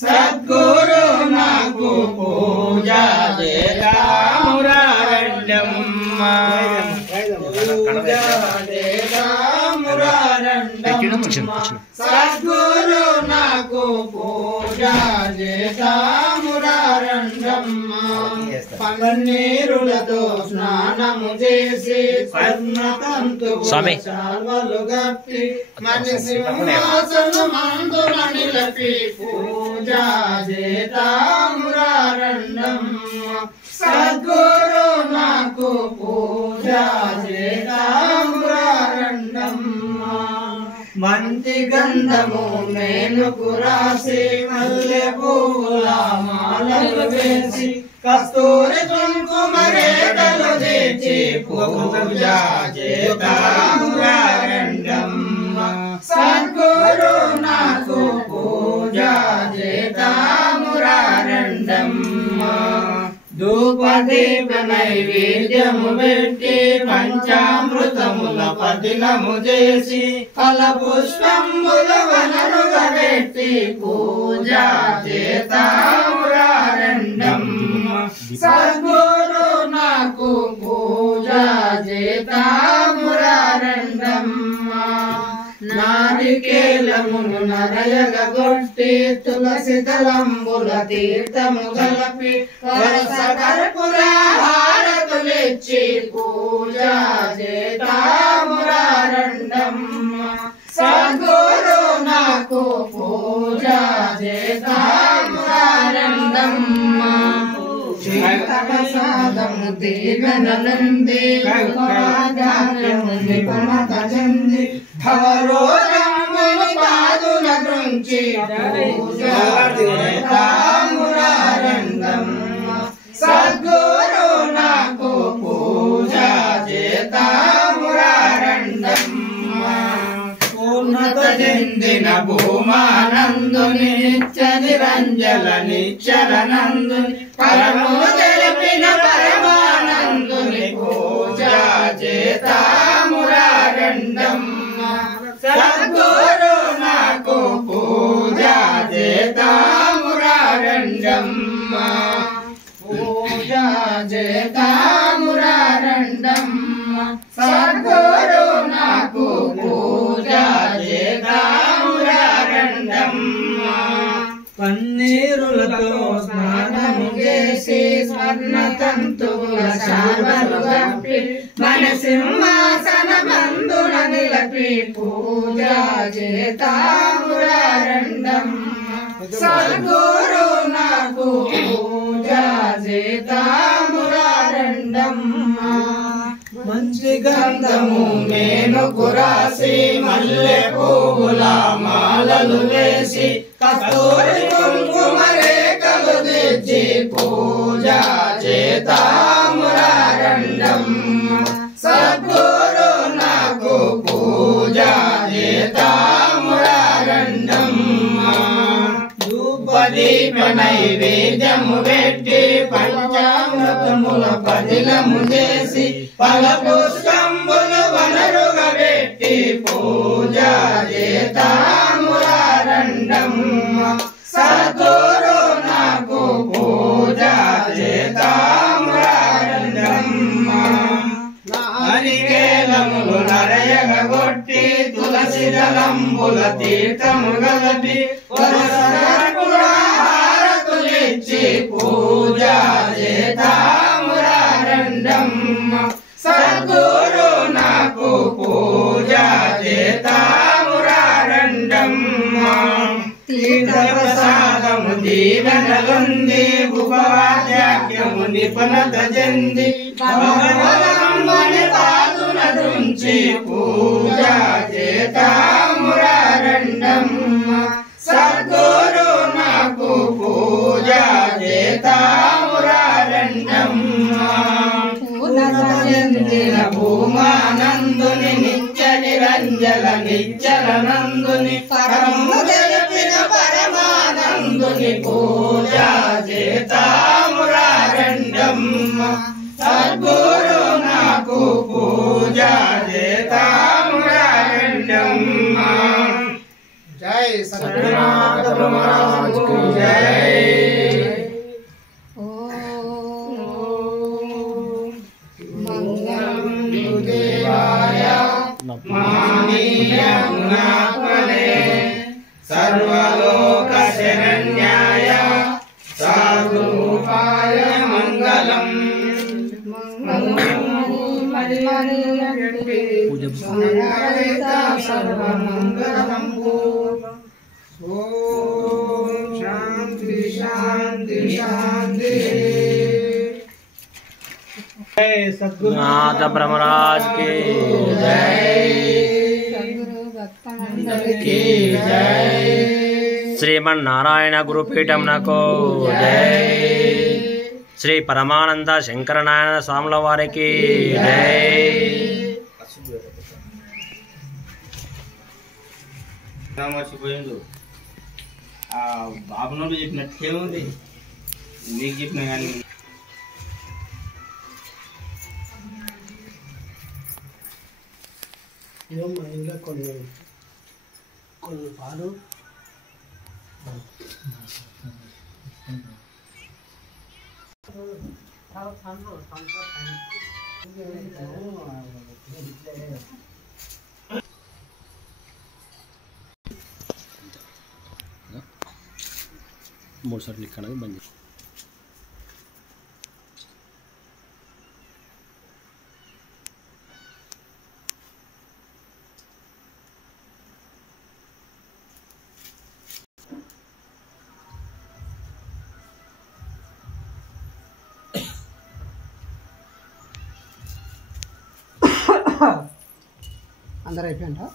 సద్గురు నాకు పూజ చేతామురారండమ్మ సద్గురు నాకు పూజ చేతామురారండమ్మ పన్నీరులతో స్నానము చేసి స్వర్ణతంతు శాల్వలు గప్పి మనిషి సింహాసనమందున నిలపి పూజ చేతామురారండమ్మ సద్గురు నాకు పూజ చేతామురారండమ్మ మంచి గంధము మేలుకు రాసి మల్లె పూల మాలలు వేసి కస్తూరి కుంకుమ రేఖలు తెచ్చి పూజ చేతామురారండమ్మ సద్గురు నాకు పూజ చేతామురారండమ్మ ధూపదీప నైవేద్యము పెట్టి పంచామృతముల పదిలము చేసి ఫల పుష్పముల వనరుగా పెట్టి పూజ చేతామురారండమ్మ సద్గురు నాకు పూజ చేతామురారండమ్మ నారికేలమును నరయగొట్టి తులసి తలంబుల తీర్థము గలపి వరస కర్పూర హారతులిచ్చి పూజ చేతామురారండమ్మ సద్గురు నాకు పూజ చేతామురారండమ్మ ప్రసాదము దీవెనలంది నిపుణత చెంది భవరోగములు బాధుల గురించి పూజ చేతామురారండమ్మ సద్గురు నాకు పూజ చేతామురారండమ్మ పూర్ణత చెందిన భూమానందుని నిత్య నిరంజల నిశ్చలనందుని పరము తెలిపిన పరమానందుని పూజ చేతామురారండమ్మ సద్గురు నాకు పూజ చేతామురారండమ్మ పూజ చేతామురారండమ్మ సద్గురు నాకు పూజ చేతామురారండమ్మ పన్నీరులతో స్నానము చేసి స్వర్ణ తంతువుల శాల్వలు గప్పి మన సింహాసనమందున నిలపి పూజ చేతామురారండమ్మ సద్గురు నాకు పూజ చేతామురారండమ్మ మంచి గంధము మేలుకు రాసి మల్లె పువ్వుల మాలలు వేసి కస్తూరి కుంకుమ రేఖలు తెచ్చి పూజ చేతామురారండమ్మ సద్గురు నాకు పూజ చేతామురారండమ్మ ధూపదీప నైవేద్యము పెట్టి పంచామృతముల పదిలము చేసి ఫల పుష్పములు వనరుగా పెట్టి పూజ చేతామురారండమ్మ సద్గురు నాకు పూజ చేతామురారండమ్మ నారికేలములు నరయగొట్టి తులసి దళంబుల తీర్థము గలపి వరస కర్పూర హారతులిచ్చి పూజ చేతామురారండమ్మ సద్గురు నాకు పూజ చేతామురారండమ్మ తీర్థ ప్రసాదము దీవెనలుంది ఉపవాద్యాఖ్యము నిపుణత చెంది భగవదమ్మని పాదున నుంచి పూజ చేతామురారండమ్మ సద్గురు నాకు పూజ చేతామురారండమ్మ పూర్ణత భూమానందుని నిత్య నిరంజల నిశ్చలనందుని పరము తెలిపిన పరమానందుని పూజ చేతామురారండమ్మ సద్గురు నాకు పూజ చేతామురారండమ్మ జై सद्गुरुनाथ महाराज की जय। मंगलम देवाय महनीय गुणात्मने सर्वलोक शरण्याय सद्गुरुपाय मंगलम। शांति शांति शांति। सद्गुरुनाथ ब्रह्मराज की जय। श्रीमन्नारायण गुरुपीठम नको जय। श्री परमानंद शंकरनारायण स्वामुల వారికి జై। మర్చిపోయిండు ఆ బాబునోడు చెప్పినట్టే ఉంది, నీకు చెప్పిన కానీ ఇంకా కొన్ని పాలు మూడు సార్లు ఇక్కడ బంద్ చేసి అందరూ అయిపోయిందా?